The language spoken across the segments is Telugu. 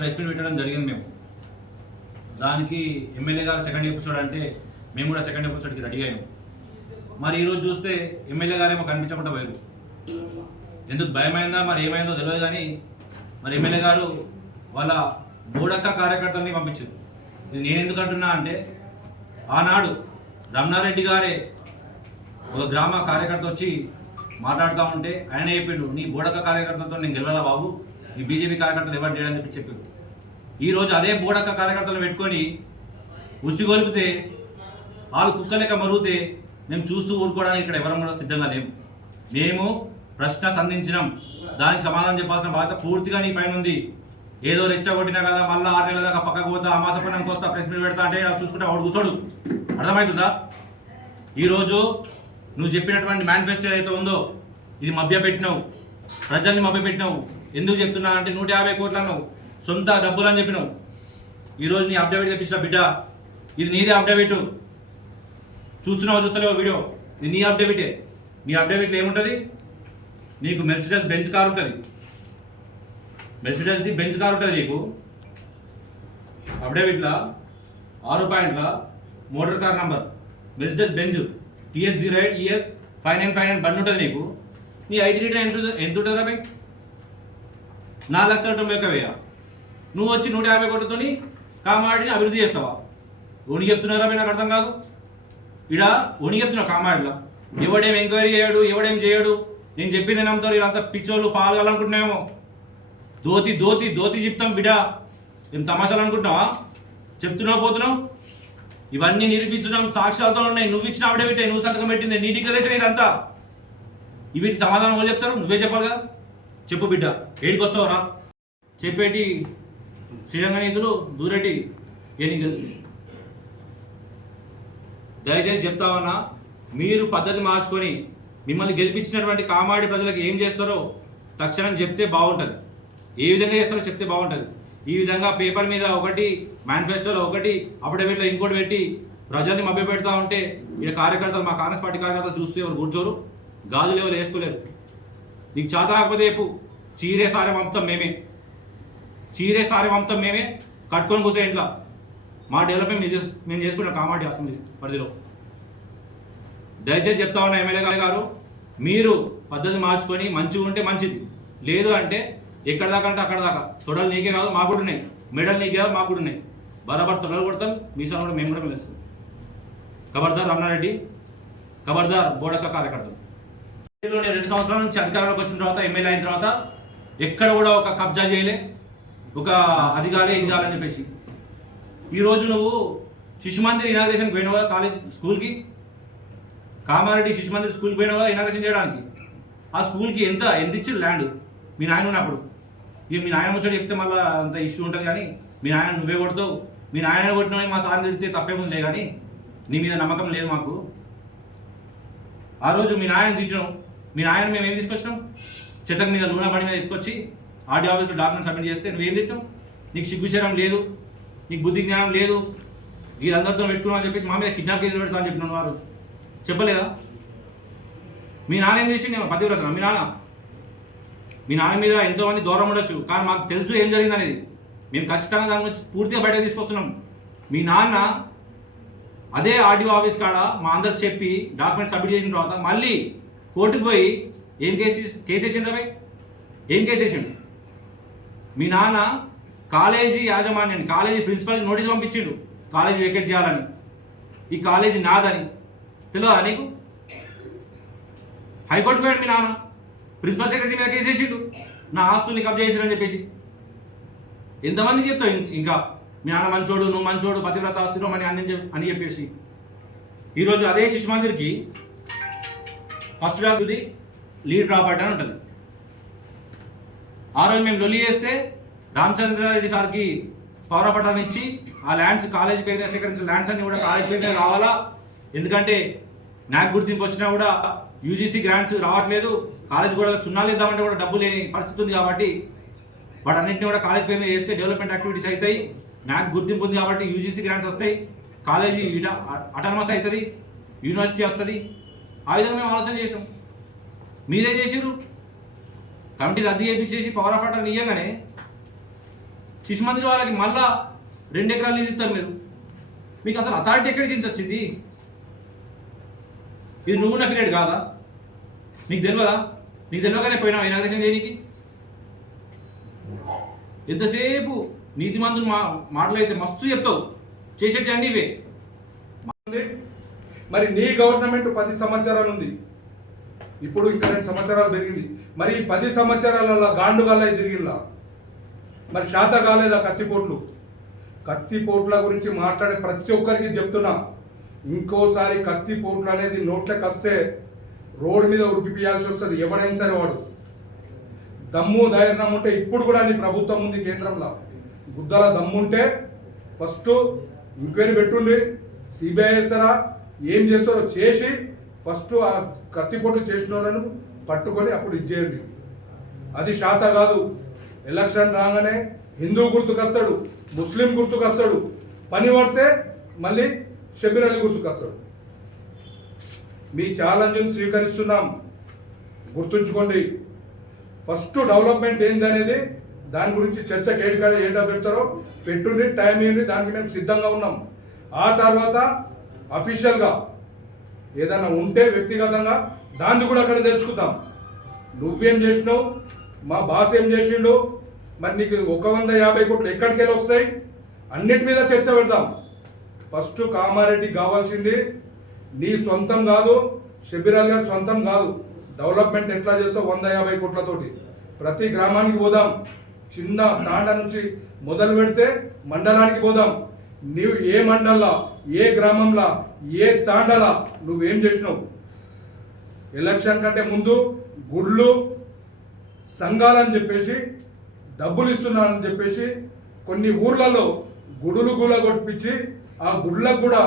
ప్రెస్ మీట్ పెట్టడం జరిగింది. మేము దానికి ఎమ్మెల్యే గారు సెకండ్ ఎపిసోడ్ అంటే మేము కూడా సెకండ్ ఎపిసోడ్కి రెడీ అయ్యాము. మరి ఈరోజు చూస్తే ఎమ్మెల్యే గారేమో కనిపించకుండా పోయారు. ఎందుకు భయమైందా మరి ఏమైందో తెలియదు, కానీ మరి ఎమ్మెల్యే గారు వాళ్ళ బూడక్క కార్యకర్తల్ని పంపించారు. ఇది నేను ఎందుకు అంటున్నా అంటే, ఆనాడు రమణారెడ్డి గారే ఒక గ్రామ కార్యకర్త వచ్చి మాట్లాడుతూ ఉంటే ఆయన చెప్పిండు, నీ బూడక్క కార్యకర్తలతో నేను గెలవదా బాబు, ఈ బీజేపీ కార్యకర్తలు ఎవరు చేయడని చెప్పారు. ఈరోజు అదే బూడక్క కార్యకర్తలు పెట్టుకొని ఉచ్చిగొలిపితే వాళ్ళు కుక్క లెక్క మరుగుతే మేము చూస్తూ ఊరుకోవడానికి ఇక్కడ ఎవరం కూడా సిద్ధంగా లేము. మేము ప్రశ్న సంధించినాం, దానికి సమాధానం చెప్పాల్సిన బాధ్యత పూర్తిగా నీ పైన ఉంది. ఏదో రెచ్చగొట్టినా కదా మళ్ళీ 6 నెలల దాకా పక్కకు పోతా, అమాస పన్నానికి వస్తా, ప్రెస్ మీట్ పెడతా అంటే చూసుకుంటే వాడు కూర్చోడు. అర్థమవుతుందా? ఈరోజు నువ్వు చెప్పినటువంటి మేనిఫెస్టో ఏదైతే ఉందో ఇది మభ్యపెట్టినావు, ప్రజల్ని మభ్యపెట్టినావు. ఎందుకు చెప్తున్నా అంటే 150 కోట్లు అన్నావు, సొంత డబ్బులు అని చెప్పినావు. ఈరోజు నీ అప్డేట్ తెప్పించిన బిడ్డ, ఇది నీదే అప్డేట్. చూస్తున్నావు చూస్తలేవు వీడియో, ఇది నీ అప్డేటే. నీ అప్డేట్లో ఏముంటుంది? నీకు మెర్సిడెస్ బెంచ్ కార్ ఉంటుంది, మెర్సిడెస్ది బెంచ్ కార్ ఉంటుంది నీకు. అప్డేట్లో 6 పాయింట్ల motor car number Mercedes Benz TS08 ES 5959 బండి ఉంటుంది నీకు. నీ ఐటీ రేట్ ఎంత ఉంటుంది రా? 4,90,000. నువ్వు వచ్చి 150 కోట్లతో కామాడిని అభివృద్ధి చేస్తావా? ఓని చెప్తున్నారా? నాకు అర్థం కాదు. ఇడ ఓని చెప్తున్నావు కామాడిలో. ఎవడేం ఎంక్వైరీ చేయడు, ఎవడేం చేయడు. నేను చెప్పింది నమ్ముతారు, వీళ్ళంతా పిచ్చోళ్ళు పాల్గొనాలనుకుంటున్నామేమో. దోతి దోతి దోతి చెప్తాం బిడ్డ, ఏం తమాషాలు అనుకుంటున్నావా? చెప్తున్నావు పోతున్నావు. ఇవన్నీ నిరూపించడం సాక్ష్యాలతో ఉన్నాయి. నువ్వు ఇచ్చిన ఆవిడ పెట్టే, నువ్వు సంతకం పెట్టింది, నీ డిక్లరేషన్ ఇదంతా. వీటికి సమాధానం వాళ్ళు చెప్తారు, నువ్వే చెప్పాలి కదా. చెప్పు బిడ్డ, ఏడికి వస్తావురా? చెప్పేటి శ్రీరంగ నీతులు దూరేటి ఏ నీకు తెలుసు. దయచేసి చెప్తామన్నా, మీరు పద్ధతి మార్చుకొని మిమ్మల్ని గెలిపించినటువంటి కామాడి ప్రజలకు ఏం చేస్తారో తక్షణం చెప్తే బాగుంటుంది. ఏ విధంగా చేస్తారో చెప్తే బాగుంటుంది. ఈ విధంగా పేపర్ మీద ఒకటి, మేనిఫెస్టోలో ఒకటి, అఫిడవిట్లో ఇంకోటి పెట్టి ప్రజల్ని మభ్యపెడతా ఉంటే ఇక కార్యకర్తలు, మా కాంగ్రెస్ పార్టీ కార్యకర్తలు చూస్తే ఎవరు కూర్చోరు, గాజులు ఎవరు వేసుకోలేరు. నీకు చేత కాకపోతే చెప్పు, చీరే సారే పంపుతాం మేమే, చీరే సారే పంపుతాం మేమే. కట్టుకొని కూర్చో ఇంట్లో. మా డెవలప్మెంట్ మేము చేసుకుంటాం కామాడి అసెంబ్లీ పరిధిలో. దయచేసి చెప్తా ఉన్నా ఎమ్మెల్యే గారు, మీరు పద్ధతి మార్చుకొని మంచిగా ఉంటే మంచిది, లేదు అంటే ఎక్కడ దాకా అంటే అక్కడ దాకా. తొడలు నీకే కాదు మాకు కూడా ఉన్నాయి, మెడలు నీకే కాదు మాకు కూడా ఉన్నాయి. బరాబర్ తొడలు కొడతాం, మీసాలు కూడా మేము కూడా పిలుస్తాం. ఖబర్దార్ రమణారెడ్డి, ఖబర్దార్ బోడక్క కార్యకర్తలు. 2 సంవత్సరాల నుంచి అధికారంలోకి వచ్చిన తర్వాత, ఎమ్మెల్యే అయిన తర్వాత ఎక్కడ కూడా ఒక కబ్జా చేయలే, ఒక అది కాలే ఇది కాలని చెప్పేసి. ఈరోజు నువ్వు శిశు మందిర్ ఇనాగ్రేషన్కి పోయినావా? కాలేజ్ స్కూల్కి, కామారెడ్డి శిశు మందిర్ స్కూల్కి పోయినావా ఇనాగ్రేషన్ చేయడానికి? ఆ స్కూల్కి ఎంత ఇచ్చారు ల్యాండ్ మీ నాయన ఉన్నప్పుడు? ఇక మీ నాయన వచ్చాడు చెప్తే మళ్ళీ అంత ఇష్యూ ఉంటుంది, కానీ మీ నాయన నువ్వే కొడతావు. మీ నాయన కొట్టిన మా సార్ని తిడితే తప్పేముందిలే, కానీ నీ మీద నమ్మకం లేదు మాకు. ఆ రోజు మీ నాయన తిట్టినాం, మీ నాయన మేము ఏం తీసుకొచ్చినాం? చెత్తక మీద లూనా బండి మీద ఎత్తుకొచ్చి ఆర్డీ ఆఫీస్లో డాక్యుమెంట్ సబ్మిట్ చేస్తే నువ్వేం తిట్టావు? నీకు సిగ్గుచరం లేదు, నీకు బుద్ధి జ్ఞానం లేదు, వీళ్ళందరితో పెట్టుకున్నావు అని చెప్పేసి మా మీద కిడ్నాప్ కేసులు పెడతా అని చెప్పినాను. ఆ రోజు చెప్పలేదా? మీ నాన్న ఏం చేసి నేను పతివ్రతన? మీ నాన్న మీద ఎంతోమంది దూరం ఉండొచ్చు, కానీ మాకు తెలుసు ఏం జరిగిందనేది. మేము ఖచ్చితంగా దాని గురించి పూర్తిగా బయటకు తీసుకొస్తున్నాం. మీ నాన్న అదే ఆర్డీఓ ఆఫీస్ కాడ మా అందరు చెప్పి డాక్యుమెంట్ సబ్మిట్ చేసిన తర్వాత మళ్ళీ కోర్టుకు పోయి ఏం కేసు వేసిండ్రు అవి? ఏం కేసు వేసిండు? మీ నాన్న కాలేజీ యాజమాన్యాన్ని, కాలేజీ ప్రిన్సిపల్కి నోటీస్ పంపించిండు కాలేజీ వెకేట్ చేయాలని, ఈ కాలేజీ నాదని. తెలియదా నీకు? హైకోర్టు పోయాడు మీ నాన్న, ప్రిన్సిపల్ సెక్రటరీ మీద కేసు వేసిండు, నా ఆస్తుల్ని కబ్జా చేసిండు చెప్పేసి. ఎంతమందికి చెప్తావు ఇంకా మీ నాన్న మంచోడు, నువ్వు మంచోడు, పతివ్రత శిరోమణి అని చెప్పేసి. ఈరోజు అదే శిశు మందిర్కి ఫస్ట్ డ్రాఫ్ట్ది లీడ్ ప్రాపర్టీ అని ఉంటుంది. ఆ రోజు మేము లొల్లి చేస్తే రామచంద్రారెడ్డి సార్కి పవర్ ఆఫ్ అటార్నీ ఇచ్చి ఆ ల్యాండ్స్ కాలేజీ పేరు మీద సేకరించిన ల్యాండ్స్ అన్ని కూడా కాలేజీ పేరు మీద రావాలా, ఎందుకంటే నాకు గుర్తింపు వచ్చినా కూడా యూజీసీ గ్రాంట్స్ రావట్లేదు, కాలేజ్ కూడా సున్నాలు ఇద్దామంటే కూడా డబ్బు లేని పరిస్థితి ఉంది. కాబట్టి వాటన్నింటినీ కూడా కాలేజ్ పేరు మీద చేస్తే డెవలప్మెంట్ యాక్టివిటీస్ అవుతాయి. నాకు గుర్తింపు ఉంది కాబట్టి యూజీసీ గ్రాంట్స్ వస్తాయి, కాలేజీ అటానమస్ అవుతుంది, యూనివర్సిటీ వస్తుంది. ఆ విధంగా మేము ఆలోచన చేసాం. మీరేం చేసారు? కమిటీ రద్దు చేయించేసి పవర్ ఆఫ్ అటార్నీ ఇవ్వగానే శిశు మందిర్ వాళ్ళకి మళ్ళా 2 ఎకరాలు లీజ్ ఇస్తారు మీరు. మీకు అసలు అథారిటీ ఎక్కడికి నుంచి వచ్చింది? ఇది నువ్వున్న పీరియడ్ కాదా? నీకు తెలియదా? నీకు తెలియగానే పోయినా ఇనాగ్రేషన్ చేయడానికి? ఎంతసేపు నీతిమంతులు మాటలు అయితే మస్తు చెప్తావు, చేసేటి అన్నీ ఇవే. మరి నీ గవర్నమెంట్ 10 సంవత్సరాలు ఉంది, ఇప్పుడు ఇంకా 2 సంవత్సరాలు పెరిగింది. మరి ఈ 10 సంవత్సరాల గాండుగాల తిరిగిల్లా? మరి శాత కాలేదా కత్తిపోట్ల గురించి మాట్లాడే ప్రతి ఒక్కరికి చెప్తున్నా, ఇంకోసారి కత్తిపోట్లు అనేది నోట్లకు వస్తే రోడ్డు మీద ఉరికిపియాల్సి వస్తుంది. ఎవడైనా సరే వాడు దమ్ము ధైర్యం ఉంటే ఇప్పుడు కూడా నీ ప్రభుత్వం ఉంది కేంద్రంలో, గుద్దల దమ్ముంటే ఫస్ట్ ఎంక్వైరీ పెట్టుండ్రి, సిబిఐ వేస్తారా, ఏం చేస్తారో చేసి ఫస్ట్ ఆ కత్తిపోట్లు చేసిన వాళ్ళను పట్టుకొని అప్పుడు ఇచ్చేయండి. అది శాత కాదు. ఎలక్షన్ రాగానే హిందూ గుర్తుకొస్తాడు, ముస్లిం గుర్తుకొస్తాడు, పని పడితే మళ్ళీ షబీర్ అలీ గుర్తుకొస్తాడు. మీ ఛాలెంజ్ని స్వీకరిస్తున్నాం, గుర్తుంచుకోండి. ఫస్ట్ డెవలప్మెంట్ ఏంది అనేది దాని గురించి చర్చ ఏటా పెడతారో పెట్టుండి, టైం ఏంటి, దానికి మేము సిద్ధంగా ఉన్నాం. ఆ తర్వాత అఫీషియల్గా ఏదైనా ఉంటే వ్యక్తిగతంగా దాన్ని కూడా అక్కడ తెలుసుకుందాం. నువ్వేం చేసినావు, మా బాస్ ఏం చేసిండు, మరి నీకు 150 కోట్లు ఎక్కడికి వెళ్ళి వస్తాయి, అన్నిటి మీద చర్చ పెడదాం. ఫస్ట్ కామారెడ్డికి కావాల్సింది నీ సొంతం కాదు, షబీర్ అలీ గారి సొంతం కాదు. డెవలప్మెంట్ ఎట్లా చేస్తావు 150 కోట్లతోటి ప్రతి గ్రామానికి పోదాం. చిన్న తాండ నుంచి మొదలు పెడితే మండలానికి పోదాం. నీవు ఏ మండలంలో, ఏ గ్రామంలో, ఏ తాండలా నువ్వేం చేసినావు? ఎలక్షన్ కంటే ముందు గుళ్ళు సంఘాలని చెప్పేసి డబ్బులు ఇస్తున్నానని చెప్పేసి కొన్ని ఊర్లలో గుడులు కూడా కొట్టించి ఆ గుడ్లకు కూడా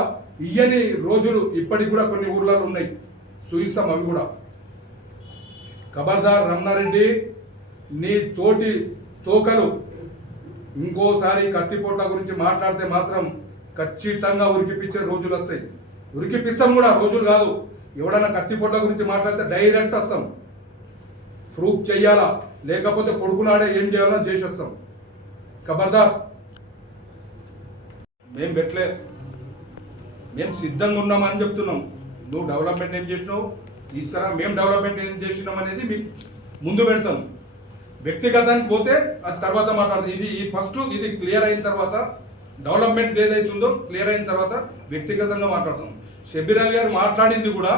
ఇయ్యని రోజులు ఇప్పటికి కూడా కొన్ని ఊర్లలో ఉన్నాయి. చూయిస్తాం అవి కూడా. ఖబర్దార్ రమణారెడ్డి, నీ తోటి తోకలు ఇంకోసారి కత్తిపోట్ల గురించి మాట్లాడితే మాత్రం ఖచ్చితంగా ఉరికిపించే రోజులు వస్తాయి. ఉరికిపిస్తాం కూడా, రోజులు కాదు. ఎవడన్నా కత్తిపోట్ల గురించి మాట్లాడితే డైరెక్ట్ వస్తాం, ప్రూఫ్ చెయ్యాలా, లేకపోతే కొడుకునాడే ఏం చేయాలో చేసేస్తాం. ఖబర్దార్. మేము పెట్టలే, మేము సిద్ధంగా ఉన్నామని చెప్తున్నాం. నువ్వు డెవలప్మెంట్ ఏం చేసినావు తీసుకురా, మేము డెవలప్మెంట్ ఏం చేసినాం అనేది మీకు ముందు పెడతాం. వ్యక్తిగతానికి పోతే అది తర్వాత మాట్లాడదు. ఇది ఫస్ట్ ఇది క్లియర్ అయిన తర్వాత, డెవలప్మెంట్ ఏదైతే ఉందో క్లియర్ అయిన తర్వాత వ్యక్తిగతంగా మాట్లాడతాం. షబీర్ అలీ గారు మాట్లాడింది కూడా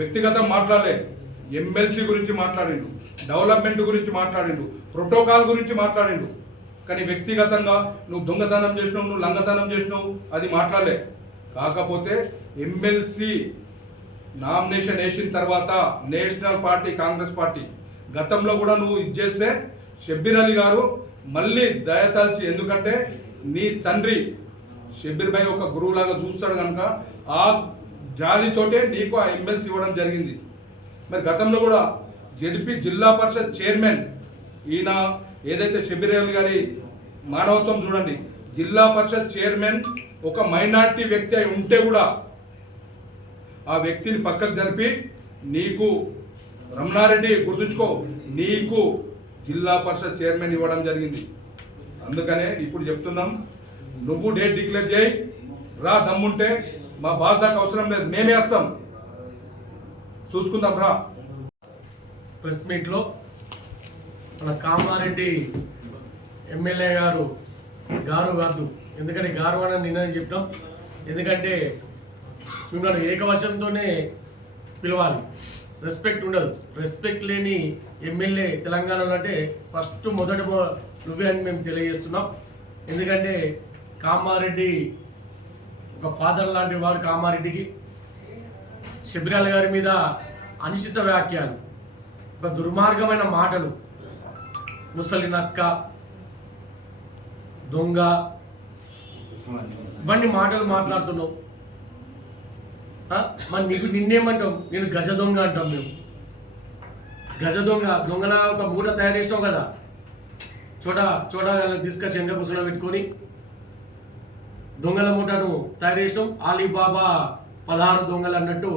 వ్యక్తిగతం మాట్లాడలే, ఎమ్మెల్సీ గురించి మాట్లాడిండు, డెవలప్మెంట్ గురించి మాట్లాడిండు, ప్రోటోకాల్ గురించి మాట్లాడిండు. కానీ వ్యక్తిగతంగా నువ్వు దొంగతనం చేసినావు, నువ్వు లంగతనం చేసినావు అది మాట్లాడలే. కాకపోతే ఎమ్మెల్సీ నామినేషన్ వేసిన తర్వాత నేషనల్ పార్టీ కాంగ్రెస్ పార్టీ గతంలో కూడా నువ్వు ఇది చేస్తే షబీర్ అలీ గారు మళ్ళీ దయతల్చి, ఎందుకంటే నీ తండ్రి షబీర్ భాయ్ ఒక గురువులాగా చూస్తాడు కనుక ఆ జాలితోటే నీకు ఆ ఎమ్మెల్సీ ఇవ్వడం జరిగింది. మరి గతంలో కూడా జెడ్పీ జిల్లా పరిషత్ చైర్మన్ ఈయన ఏదైతే షబీర్ అలీ గారి మానవత్వం చూడండి, జిల్లా పరిషత్ చైర్మన్ ఒక మైనార్టీ వ్యక్తి అయి ఉంటే కూడా ఆ వ్యక్తిని పక్కకు జరిపి నీకు రమణారెడ్డి గుర్తుంచుకో, నీకు జిల్లా పరిషత్ చైర్మన్ ఇవ్వడం జరిగింది. అందుకనే ఇప్పుడు చెప్తున్నాం, నువ్వు డేట్ డిక్లేర్ చేయి, రా, దమ్ముంటే. మా బాస్ దాకా అవసరం లేదు, మేమే వస్తాం, చూసుకుందాం, రా. ప్రెస్ మీట్లో మన కామారెడ్డి ఎమ్మెల్యే గారు కాదు, ఎందుకంటే గారు అని నిన్న చెప్తాం. ఎందుకంటే మిమ్మల్ని ఏకవచనంతోనే పిలవాలి, రెస్పెక్ట్ ఉండదు. రెస్పెక్ట్ లేని ఎమ్మెల్యే తెలంగాణలో అంటే ఫస్ట్ మొదటి నువ్వే అని మేము తెలియజేస్తున్నాం. ఎందుకంటే కామారెడ్డి ఒక ఫాదర్ లాంటి వాడు కామారెడ్డికి. షబీర్ అలీ గారి మీద అనుచిత వ్యాఖ్యలు, ఒక దుర్మార్గమైన మాటలు, ముసలి నక్క, దొంగ, ఇవన్నీ మాటలు మాట్లాడుతున్నావు. మరి నీకు నిన్నేమంటాం? నేను గజ దొంగ అంటాం. మేము గజ దొంగన ఒక మూట తయారు చేసినావు కదా, చోట తీసుకొచ్చి ఎండ కూర్చొని పెట్టుకొని దొంగల మూటను తయారు చేసినాం. అలీబాబా 16 దొంగలు అన్నట్టు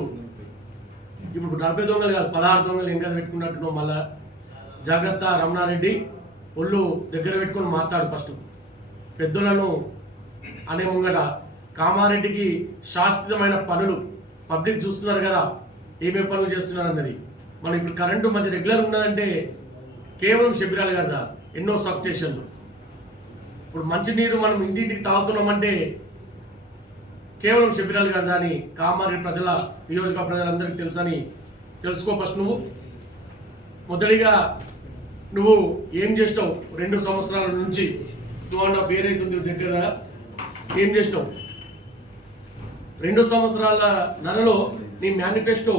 ఇప్పుడు 40 దొంగలు కాదు, 16 దొంగలు ఇంకా పెట్టుకున్నట్టున్నావు. మళ్ళా జాగ్రత్త రమణారెడ్డి. ఒళ్ళు దగ్గర పెట్టుకొని మాట్లాడు ఫస్ట్. పెద్దలను అనే ముంగట కామారెడ్డికి శాశ్వతమైన పనులు పబ్లిక్ చూస్తున్నారు కదా, ఏమేమి పనులు చేస్తున్నారు అన్నది. మనం ఇప్పుడు కరెంటు మంచి రెగ్యులర్ ఉన్నదంటే కేవలం షబ్బీర్ అలీ గారు ఎన్నో సబ్ స్టేషన్లు. ఇప్పుడు మంచినీరు మనం ఇంటింటికి తాగుతున్నామంటే కేవలం షబ్బీర్ అలీ గారు అని కామారెడ్డి ప్రజల నియోజకవర్గ ప్రజలందరికీ తెలుసని తెలుసుకో. ఫస్ట్ నువ్వు మొదటిగా నువ్వు ఏం చేసినావు 2 సంవత్సరాల నుంచి 2.5 years అవుతుంది దగ్గర ఏం చేసినావు? 2 సంవత్సరాల నెలలో నీ మేనిఫెస్టో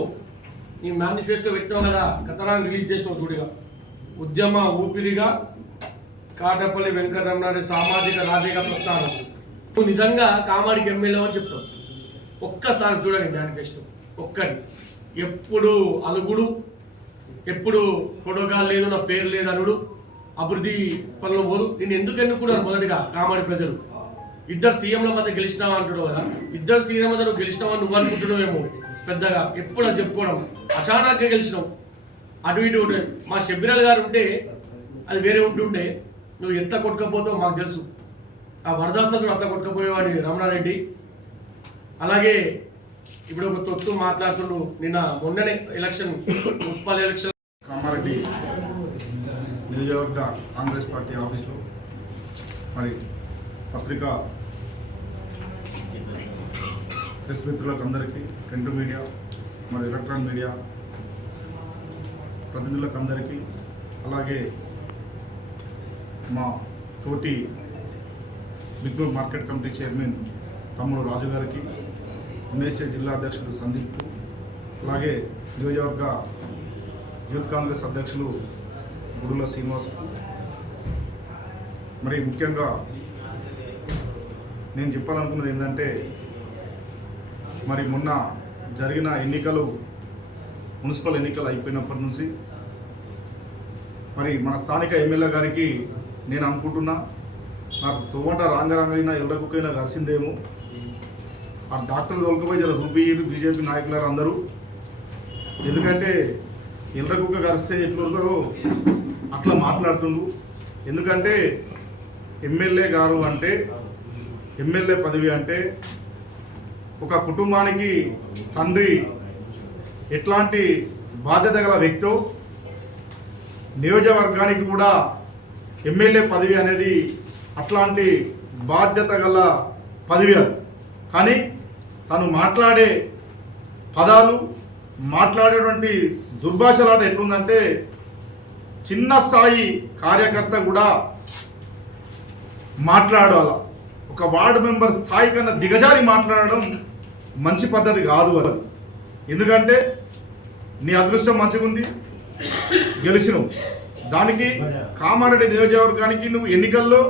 పెట్టినావు కదా, కథనాన్ని రిలీజ్ చేసినావు. చూడిగా ఉద్యమ ఊపిరిగా కాటపల్లి వెంకటరమణారెడ్డి సామాజిక రాజకీయ ప్రస్థానం. నువ్వు నిజంగా కామారెడ్డికి ఎమ్మెల్యే అని చెప్తావు. ఒక్కసారి చూడండి మేనిఫెస్టో ఒక్కటి. ఎప్పుడు అలుగుడు, ఎప్పుడు ఫోటోగా లేదు, నా పేరు లేదు అనుడు, అభివృద్ధి పనులు పోదు. నేను ఎందుకు ఎన్నుకున్నాను? మొదటిగా కామారెడ్డి ప్రజలు 2 సీఎంల మధ్య గెలిచినావా అంటున్నావు కదా, 2 సీఎంల మధ్య నువ్వు గెలిచినావా నువ్వు అనుకుంటున్నావేమో పెద్దగా. ఎప్పుడు అది చెప్పుకోవడం అచానక్గా గెలిచినావు. అటు ఇటు మా షబ్బీర్ అలీ గారు ఉంటే అది వేరే ఉంటుండే. నువ్వు ఎంత కొట్టుకపోతావు మాకు తెలుసు. ఆ వరదాసుడు అంత కొట్టుకపోయేవాడి రమణారెడ్డి. అలాగే ఇప్పుడు ఒక తొత్తు మాట్లాడుతుండు. మొన్ననే ఎలక్షన్, మున్సిపల్ ఎలక్షన్ కామారెడ్డి నియోజకవర్గ కాంగ్రెస్ పార్టీ ఆఫీస్లో మరి పత్రికా ప్రెస్ మిత్రులకు అందరికీ, ప్రింట్ మీడియా మరి ఎలక్ట్రానిక్ మీడియా ప్రతినిధులకు అందరికీ, అలాగే మా తోటి బిగ్నూర్ మార్కెట్ కమిటీ చైర్మన్ తమ్ముడు రాజు గారికి, ఎంఎస్ఏ జిల్లా అధ్యక్షుడు సందీప్, అలాగే నియోజకవర్గ యూత్ కాంగ్రెస్ అధ్యక్షులు గుడుల శ్రీనివాస్, మరి ముఖ్యంగా నేను చెప్పాలనుకున్నది ఏంటంటే, మరి మొన్న జరిగిన ఎన్నికలు, మున్సిపల్ ఎన్నికలు అయిపోయినప్పటి నుంచి మరి మన స్థానిక ఎమ్మెల్యే గారికి నేను అనుకుంటున్నా, నాకు తోట రాంగరాంగైనా ఎల్లకుకైనా కలిసిందేమో, ఆ డాక్టర్ తొలకపోయి జర చూపియ్యారు బీజేపీ నాయకులారు అందరూ. ఎందుకంటే ఎల్లకుక్క కలిస్తే ఎట్లుంటారో అట్లా మాట్లాడుతుండ్రు. ఎందుకంటే ఎమ్మెల్యే గారు అంటే, ఎమ్మెల్యే పదవి అంటే ఒక కుటుంబానికి తండ్రి ఎట్లాంటి బాధ్యత గల వ్యక్తో, నియోజకవర్గానికి కూడా ఎమ్మెల్యే పదవి అనేది అట్లాంటి బాధ్యత గల పదవి అది. కానీ తను మాట్లాడే పదాలు, మాట్లాడేటువంటి దుర్భాషలాట ఎట్లుందంటే, చిన్న స్థాయి కార్యకర్త కూడా మాట్లాడాల. ఒక వార్డు మెంబర్ స్థాయి కన్నా దిగజారి మాట్లాడడం మంచి పద్ధతి కాదు అది. ఎందుకంటే నీ అదృష్టం మంచిగా ఉంది, గెలిచినావు. దానికి కామారెడ్డి నియోజకవర్గానికి నువ్వు ఎన్నికల్లో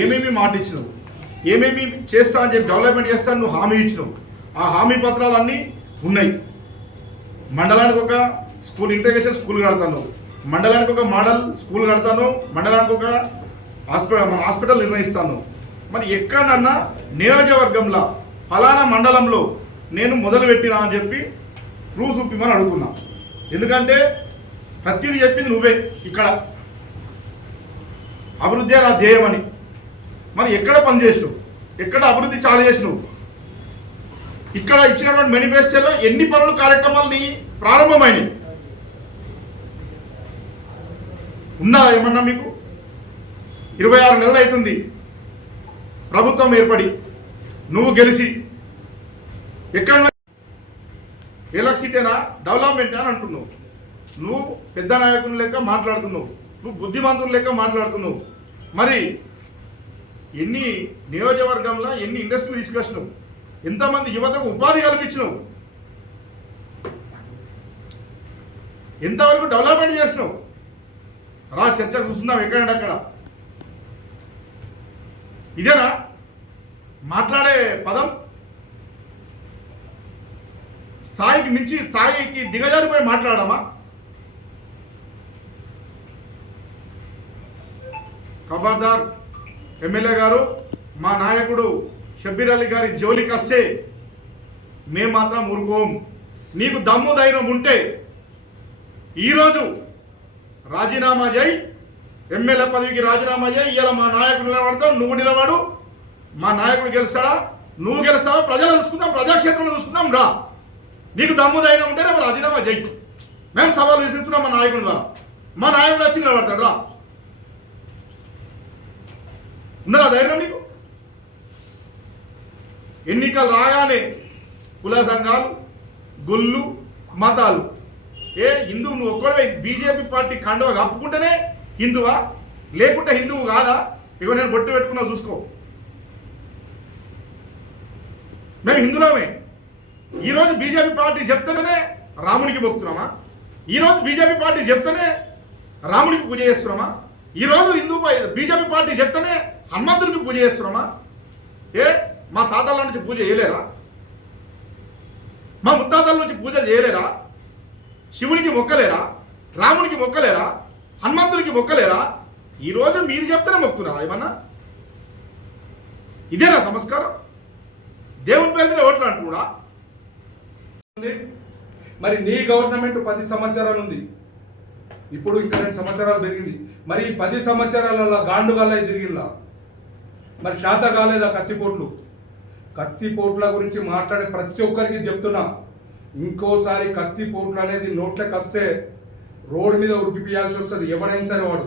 ఏమేమి మాట ఇచ్చినావు, ఏమేమి చేస్తా అని చెప్పి డెవలప్మెంట్ చేస్తాను నువ్వు హామీ ఇచ్చినావు. ఆ హామీ పత్రాలన్నీ ఉన్నాయి. మండలానికి ఒక స్కూల్, ఇంటిగ్రేషన్ స్కూల్ కడతాను, మండలానికి ఒక మోడల్ స్కూల్ కడతాను, మండలానికి ఒక హాస్పిటల్ నిర్వహిస్తాను. మరి ఎక్కడన్నా నియోజకవర్గంలో ఫలానా మండలంలో నేను మొదలుపెట్టినా అని చెప్పి ప్రూఫ్ చూపిమని అడుగుతున్నా. ఎందుకంటే ప్రతిదీ చెప్పింది నువ్వే. ఇక్కడ అభివృద్ధి నా ధ్యేయమని, మరి ఎక్కడ పని చేసినావు, ఎక్కడ అభివృద్ధి చాలు చేసినావు? ఇక్కడ ఇచ్చినటువంటి మేనిఫెస్టోలో ఎన్ని పనులు, కార్యక్రమాలు నీ ప్రారంభమైనవి ఉన్నా ఏమన్నా? మీకు 26 నెలలు అవుతుంది ప్రభుత్వం ఏర్పడి, నువ్వు గెలిచి. ఎక్కడ ఎలక్సిటీనా డెవలప్మెంట్ అని అంటున్నావు. నువ్వు పెద్ద నాయకుని లెక్క మాట్లాడుతున్నావు, నువ్వు బుద్ధిమంతులు లెక్క మాట్లాడుతున్నావు. మరి ఎన్ని నియోజకవర్గంలో ఎన్ని ఇండస్ట్రీలు తీసుకొచ్చినావు, ఎంతమంది యువతకు ఉపాధి కల్పించినావు, ఎంతవరకు డెవలప్మెంట్ చేసినావు? రా చర్చ కూర్చుందాం ఎక్కడంటే అక్కడ. ఇదేనా మాట్లాడే పదం? స్థాయికి మించి స్థాయికి దిగజారిపోయి మాట్లాడమా? ఖబర్దార్ ఎమ్మెల్యే గారు, మా నాయకుడు షబ్బీర్ అలీ గారి జోలికి వస్తే మేము మాత్రం ఊరుకోం. నీకు దమ్ము ధైర్యం ఉంటే ఈరోజు రాజీనామా చేయి, ఎమ్మెల్యే పదవికి రాజీనామా చేయి, ఇవాళ మా నాయకుడు నిలబడతావు, నువ్వు నిలబడు, మా నాయకుడు గెలుస్తాడా, నువ్వు గెలుస్తావా, ప్రజలు చూసుకుందాం, ప్రజాక్షేత్రంలో చూసుకుందాం, రా. నీకు దమ్ము ధైర్యం ఉంటే రేపు రాజీనామా చేయి. మేము సవాలు విసురుతున్నాం మా నాయకుడు ద్వారా, మా నాయకుడు వచ్చి నిలబడతాడు, రా. ఉన్నదా ధైర్యం నీకు? ఎన్నికలు రాగానే కుల సంఘాలు, గుళ్ళు, మతాలు, హిందువు నువ్వు ఒక్కడే బీజేపీ పార్టీ కండువ కప్పుకుంటేనే హిందువా, లేకుంటే హిందువు కాదా? ఇక నేను బొట్టు పెట్టుకున్నా చూసుకో, మేము హిందువులమే. ఈరోజు బీజేపీ పార్టీ చెప్తేనే రామునికి మొక్కుతున్నామా? ఈరోజు బీజేపీ పార్టీ చెప్తేనే రామునికి పూజ చేస్తున్నామా? ఈరోజు బీజేపీ పార్టీ చెప్తేనే హనుమంతుడికి పూజ చేస్తున్నామా? మా తాతల నుంచి పూజ చేయలేరా? మా ముత్తాతల నుంచి పూజలు చేయలేరా? శివునికి మొక్కలేరా? రామునికి మొక్కలేరా? హనుమంతుడికి మొక్కలేరా? ఈరోజు మీరు చెప్తేనే మొక్కుతున్నారా? ఏమన్నా ఇదేనా సంస్కారం? దేవుని పేరు మీద ఓట్లు అంటున్నా? మరి నీ గవర్నమెంట్ 10 సంవత్సరాలు ఉంది, ఇప్పుడు ఇంకా 2 సంవత్సరాలు పెరిగింది. మరి ఈ 10 సంవత్సరాలలో గాండుగాల తిరిగిలా, మరి శాత కాలేదా కత్తిపోట్ల గురించి మాట్లాడే ప్రతి ఒక్కరికి చెప్తున్నా, ఇంకోసారి కత్తిపోట్లు అనేది నోట్లోకి వస్తే రోడ్డు మీద ఉరికిపియాల్సి వస్తుంది. ఎవడైనా సరే వాడు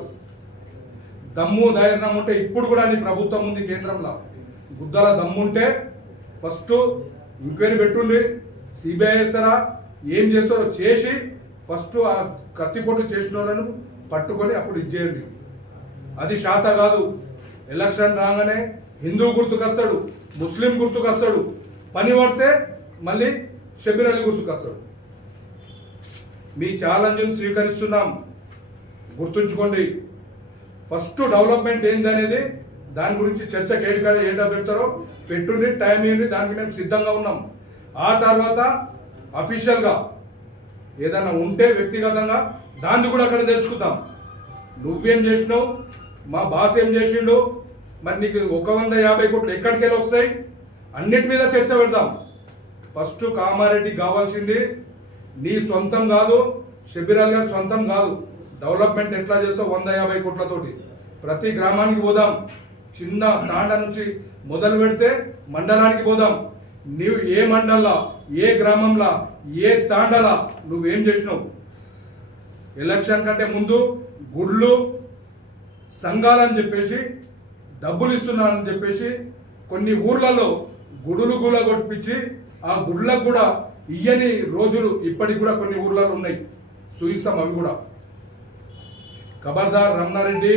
దమ్ము ధైర్యం ఉంటే ఇప్పుడు కూడా నీ ప్రభుత్వం ఉంది కేంద్రంలో, గుద్దల దమ్ముంటే ఫస్ట్ ఎంక్వైరీ పెట్టుండ్రి, సిబిఐ వేస్తారా, ఏం చేస్తారో చేసి ఫస్ట్ ఆ కత్తిపోటు చేసిన వాళ్ళను పట్టుకొని అప్పుడు ఇచ్చేయండి. అది శాత కాదు. ఎలక్షన్ రాగానే హిందూ గుర్తుకొస్తాడు, ముస్లిం గుర్తుకొస్తాడు, పని పడితే మళ్ళీ షబీర్ అలీ గుర్తుకొస్తాడు. మీ ఛాలెంజ్ని స్వీకరిస్తున్నాం, గుర్తుంచుకోండి. ఫస్ట్ డెవలప్మెంట్ ఏందనేది దాని గురించి చర్చ ఏంటో పెడతారో పెట్టుండి, టైం ఏంటి, దానికి మేము సిద్ధంగా ఉన్నాం. ఆ తర్వాత అఫీషియల్గా ఏదైనా ఉంటే వ్యక్తిగతంగా దాన్ని కూడా అక్కడ తెలుసుకుందాం. నువ్వేం చేసినావు, మా బాస్ ఏం చేసిండు, మరి నీకు 150 కోట్లు ఎక్కడికి వెళ్ళి వస్తాయి, అన్నిటి మీద చర్చ పెడదాం. ఫస్ట్ కామారెడ్డి కావాల్సింది నీ సొంతం కాదు, షబీర్ అలీ గారి సొంతం కాదు. డెవలప్మెంట్ ఎట్లా చేస్తావు 150 కోట్లతోటి ప్రతి గ్రామానికి పోదాం. చిన్న తాండ నుంచి మొదలు పెడితే మండలానికి పోదాం. నీవు ఏ మండలంలో, ఏ గ్రామంలో, ఏ తాండలా నువ్వేం చేసినావు? ఎలక్షన్ కంటే ముందు గుళ్ళు సంఘాలని చెప్పేసి డబ్బులు ఇస్తున్నానని చెప్పేసి కొన్ని ఊర్లలో గుడులు కొట్టించి ఆ గుళ్ళకు కూడా ఇయ్యని రోజులు ఇప్పటికి కూడా కొన్ని ఊర్లలో ఉన్నాయి, చూపిస్తాం అవి కూడా. ఖబర్దార్ రమణారెడ్డి,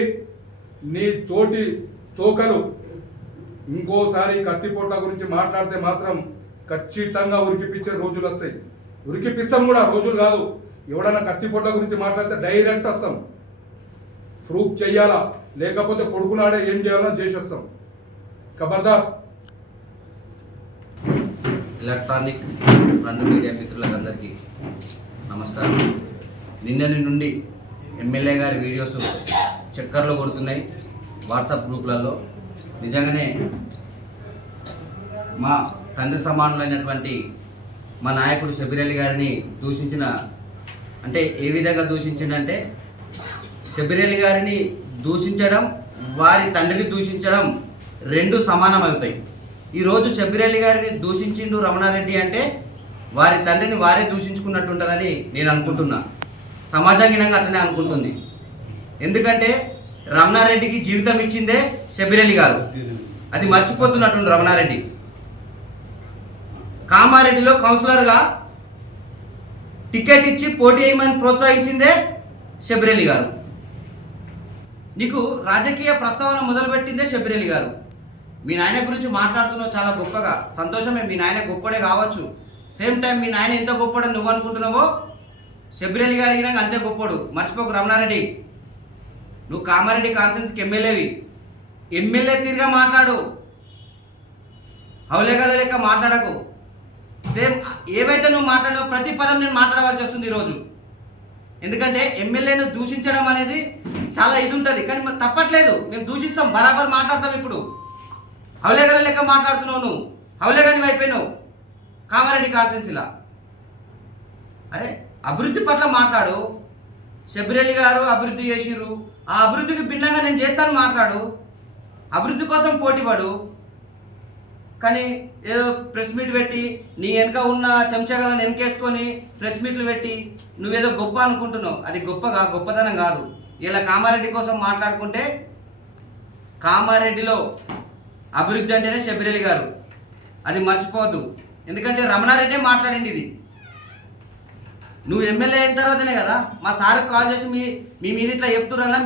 నీ తోటి తోకలు ఇంకోసారి కత్తిపోట్ల గురించి మాట్లాడితే మాత్రం ఖచ్చితంగా ఉరికిపించే రోజులు వస్తాయి. ఉరికిపిస్తాం కూడా, రోజులు కాదు. ఎవడన్నా కత్తిపోట్ల గురించి మాట్లాడితే డైరెక్ట్ వస్తాం, ప్రూఫ్ చెయ్యాలా, లేకపోతే కొడుకునాడే ఏం చేయాలో చేసేస్తాం. ఖబర్దార్. ఎలక్ట్రానిక్ ఫ్రంట్ మీడియా మిత్రులకు అందరికీ నమస్కారం. నిన్నటి నుండి ఎమ్మెల్యే గారి వీడియోస్ చక్కర్లు కొడుతున్నాయి వాట్సాప్ గ్రూపులలో. నిజంగానే మా తండ్రి సమానులైనటువంటి మా నాయకుడు షబీర్ అలీ గారిని దూషించిన, అంటే ఏ విధంగా దూషించిందంటే, షబీర్ అలీ గారిని దూషించడం, వారి తండ్రిని దూషించడం రెండు సమానం అవుతాయి. ఈరోజు షబీర్ అలీ గారిని దూషించిండు రమణారెడ్డి అంటే వారి తండ్రిని వారే దూషించుకున్నట్టు ఉంటుందని నేను అనుకుంటున్నా. సమాజాంగినంగా అట్లనే అనుకుంటుంది. ఎందుకంటే రమణారెడ్డికి జీవితం ఇచ్చిందే షబీర్ అలీ గారు, అది మర్చిపోతున్నట్టుంది రమణారెడ్డి. కామారెడ్డిలో కౌన్సిలర్గా టికెట్ ఇచ్చి పోటీ చేయమని ప్రోత్సహించిందే షబీర్ అలీ గారు. నీకు రాజకీయ ప్రస్తావన మొదలుపెట్టిందే షబీర్ అలీ గారు. మీ నాయన గురించి మాట్లాడుతున్నావు చాలా గొప్పగా, సంతోషమే. మీ నాయన గొప్పడే కావచ్చు, సేమ్ టైం మీ నాయన ఎంత గొప్పడని నువ్వు అనుకుంటున్నావో షబీర్ అలీ గారి అంతే గొప్పడు. మర్చిపోకు రమణారెడ్డి, నువ్వు కామారెడ్డి కాన్స్టిట్యున్సీకి ఎమ్మెల్యేవి. ఎమ్మెల్యే తీరుగా మాట్లాడు, హౌలేగల లెక్క మాట్లాడకు. సేమ్ ఏవైతే నువ్వు మాట్లాడావో ప్రతి పదం నేను మాట్లాడవలసి వస్తుంది ఈరోజు. ఎందుకంటే ఎమ్మెల్యేను దూషించడం అనేది చాలా ఇది ఉంటుంది, కానీ తప్పట్లేదు, మేము దూషిస్తాం, బరాబర్ మాట్లాడతాం. ఇప్పుడు హౌలేగల లెక్క మాట్లాడుతున్నావు, నువ్వు హౌలేగాని అయిపోయినావు కామారెడ్డి కాన్స్టిట్యున్సీలా. అరే అభివృద్ధి పట్ల మాట్లాడు. షబీర్ అలీ గారు అభివృద్ధి చేసిర్రు, ఆ అభివృద్ధికి భిన్నంగా నేను చేస్తాను మాట్లాడు, అభివృద్ధి కోసం పోటీపడు. కానీ ఏదో ప్రెస్ మీట్ పెట్టి నీ వెనక ఉన్న చెంచగాలను వెనకేసుకొని ప్రెస్ మీట్లు పెట్టి నువ్వేదో గొప్ప అనుకుంటున్నావు. అది గొప్పతనం కాదు. ఇలా కామారెడ్డి కోసం మాట్లాడుకుంటే కామారెడ్డిలో అభివృద్ధి అంటేనే శబరిరెడ్డి గారు, అది మర్చిపోవద్దు. ఎందుకంటే రమణారెడ్డి మాట్లాడింది ఇది. నువ్వు ఎమ్మెల్యే అయిన తర్వాతనే కదా మా సార్కి కాల్ చేసి మీ మీద ఇట్లా చెప్తున్నా,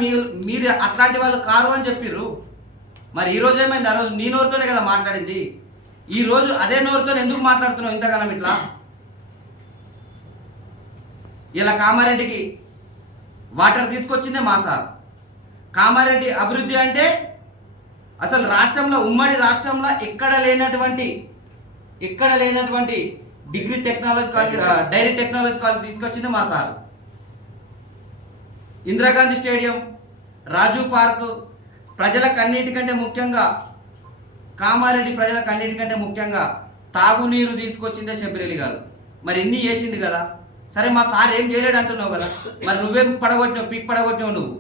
మీరు అట్లాంటి వాళ్ళు కారు అని చెప్పిర్రు. మరి ఈరోజు ఏమైంది? ఆ రోజు నీ నోరుతోనే కదా మాట్లాడింది. ఈరోజు అదే నోరుతో ఎందుకు మాట్లాడుతున్నావు ఇంతగానం ఇట్లా? ఇలా కామారెడ్డికి వాటర్ తీసుకొచ్చిందే మా సార్. కామారెడ్డి అభివృద్ధి అంటే అసలు రాష్ట్రంలో, ఉమ్మడి రాష్ట్రంలో ఎక్కడ లేనటువంటి degree technology college, dairy technology college తీసుకొచ్చింది మా sir. Indira Gandhi stadium, Rajiv park, ప్రజలకన్నిటికంటే ముఖ్యంగా కామారెడ్డి ప్రజలకన్నిటికంటే ముఖ్యంగా తాగునీరు తీసుకొచ్చిందే శబరిరెడ్డి గారు. మరి ఎన్ని చేసింది కదా. సరే మా సార్ ఏం చేయలేడు అంటున్నావు కదా, మరి నువ్వేం పడగొట్టినావు నువ్వు.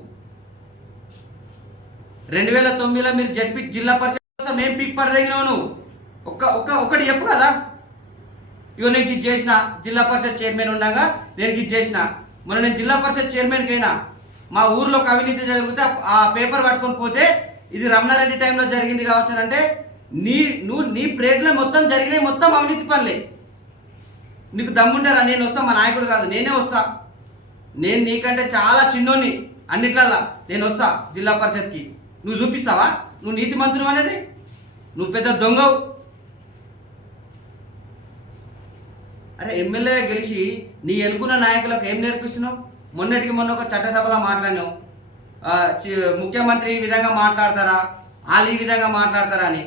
2009లో మీరు జడ్పీ జిల్లా పరిషత్ కోసం ఏం పీక్ పడదగినావు నువ్వు? ఒకటి చెప్పు కదా. ఇగో నేను ఇది చేసిన, జిల్లా పరిషత్ చైర్మన్ ఉండగా నేను ఇది చేసిన. మొన్న నేను జిల్లా పరిషత్ చైర్మన్కి అయినా, మా ఊర్లో ఒక అవినీతి జరిగితే ఆ పేపర్ పట్టుకొని పోతే ఇది రమణారెడ్డి టైంలో జరిగింది కావచ్చు అంటే నీ ప్లేట్లో మొత్తం జరిగినాయి, మొత్తం అవినీతి పనులే. నీకు దమ్ముంటారా? నేను వస్తా, మా నాయకుడు కాదు, నేనే వస్తా. నేను నీకంటే చాలా చిన్నోని అన్నిట్లల్లా, నేను వస్తా జిల్లా పరిషత్కి. నువ్వు చూపిస్తావా నువ్వు నీతి మంత్రులు అనేది? నువ్వు పెద్ద దొంగవు. అరే ఎమ్మెల్యే గెలిచి నీ ఎన్నుకున్న నాయకులకు ఏం నేర్పిస్తున్నావు? మొన్నటికి మొన్న ఒక చట్టసభలో మాట్లాడినావు, ముఖ్యమంత్రి ఈ విధంగా మాట్లాడతారా, వాళ్ళు ఈ విధంగా మాట్లాడతారా అని.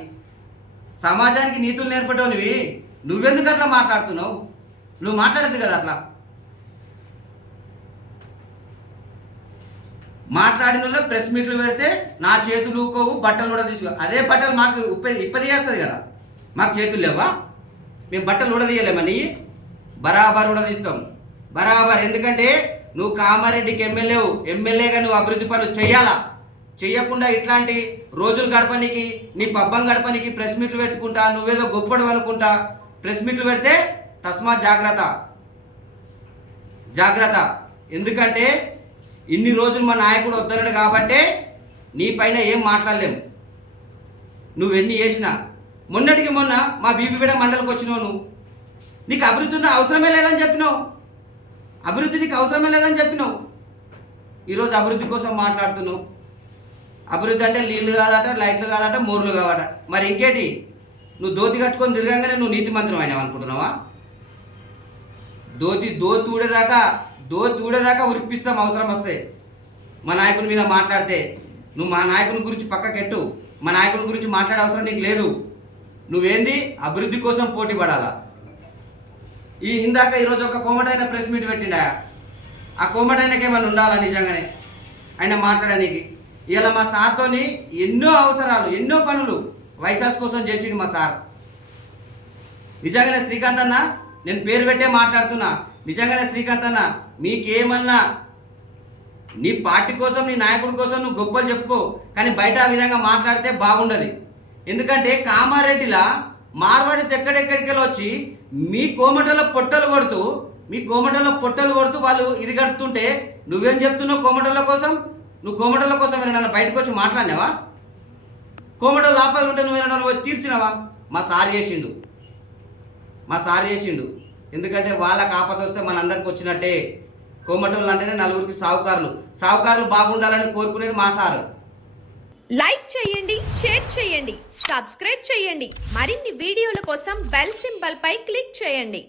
సమాజానికి నీతులు నేర్పటోనివి నువ్వెందుకు అట్లా మాట్లాడుతున్నావు? నువ్వు మాట్లాడద్దు కదా అట్లా. మాట్లాడిన ప్రెస్ మీట్లు పెడితే నా చేతులు ఊకోవు, బట్టలు కూడా తీసుకో. అదే బట్టలు మాకు ఇప్పది చేస్తుంది కదా, మాకు చేతులు లేవా? మేము బట్టలు ఉడదీయలేమా? నీ బరాబర్ ఉడదీస్తాం, బరాబర్. ఎందుకంటే నువ్వు కామారెడ్డికి ఎమ్మెల్యేగా నువ్వు అభివృద్ధి పనులు చెయ్యాలా. చెయ్యకుండా ఇట్లాంటి రోజులు గడపనికి, నీ పబ్బం గడపనికి ప్రెస్ మీట్లు పెట్టుకుంటా, నువ్వేదో గొప్పడు అనుకుంటా ప్రెస్ మీట్లు పెడితే తస్మా జాగ్రత్త. ఎందుకంటే ఇన్ని రోజులు మా నాయకుడు వద్దన్నాడు కాబట్టే నీ పైన ఏం మాట్లాడలేము. నువ్వెన్ని చేసినా, మొన్నటికి మొన్న మా బీబీపేట మండలికి వచ్చినావు, నువ్వు నీకు అభివృద్ధి అవసరమే లేదని చెప్పినావు. నీకు అవసరమే లేదని చెప్పినావు. ఈరోజు అభివృద్ధి కోసం మాట్లాడుతున్నావు. అభివృద్ధి అంటే నీళ్లు కాదట, లైట్లు కాదట, మోర్లు కావట. మరి ఇంకేటి? నువ్వు దోతి కట్టుకొని తిరగంగానే నువ్వు నీతి మంత్రం అయినావు అనుకుంటున్నావా? దోతి ఊడేదాకా ఉరిపిస్తాం అవసరం వస్తే. మా నాయకుని మీద మాట్లాడితే నువ్వు మా నాయకుని గురించి పక్కకెట్టు. మా నాయకుని గురించి మాట్లాడే అవసరం నీకు లేదు. నువ్వేంది అభివృద్ధి కోసం పోటీ పడాలా. ఇందాక ఈరోజు ఒక కోమటైన ప్రెస్ మీట్ పెట్టిండా. ఆ కోమటైనకి ఏమైనా ఉండాలా నిజంగానే ఆయన మాట్లాడడానికి? ఇలా మా సార్తోని ఎన్నో అవసరాలు, ఎన్నో పనులు వైశాస్ కోసం చేసిండు మా సార్. నిజంగానే శ్రీకాంత్ అన్న, నేను పేరు పెట్టే మాట్లాడుతున్నా. నిజంగానే శ్రీకాంత్ అన్న, మీకేమన్నా నీ పార్టీ కోసం, నీ నాయకుడి కోసం నువ్వు గొప్పలు చెప్పుకో, కానీ బయట ఆ విధంగా మాట్లాడితే బాగుండదు. ఎందుకంటే కామారెడ్డిలా మార్వాడీస్ ఎక్కడెక్కడికి వచ్చి మీ కోమటలో పొట్టలు కొడుతూ వాళ్ళు ఇది గడుపుతుంటే నువ్వేం చెప్తున్నావు కోమటల కోసం? నువ్వు కోమటల కోసం ఏమైనా బయటకు వచ్చి మాట్లాడినావా? కోమటలు లోపల ఉంటే నువ్వేమైనా వచ్చి తీర్చినావా? మా సార్ చేసిండు. ఎందుకంటే వాళ్ళకి ఆపద వస్తే మనందరికి వచ్చినట్టే. కోమటోళ్ళు అంటేనే నలుగురికి సావుకారులు బాగుండాలని కోరుకునేది మా సారు. లైక్ చేయండి, షేర్ చేయండి, సబ్స్క్రైబ్ చేయండి. మరిన్ని వీడియోల కోసం బెల్ సింబల్ పై క్లిక్ చేయండి.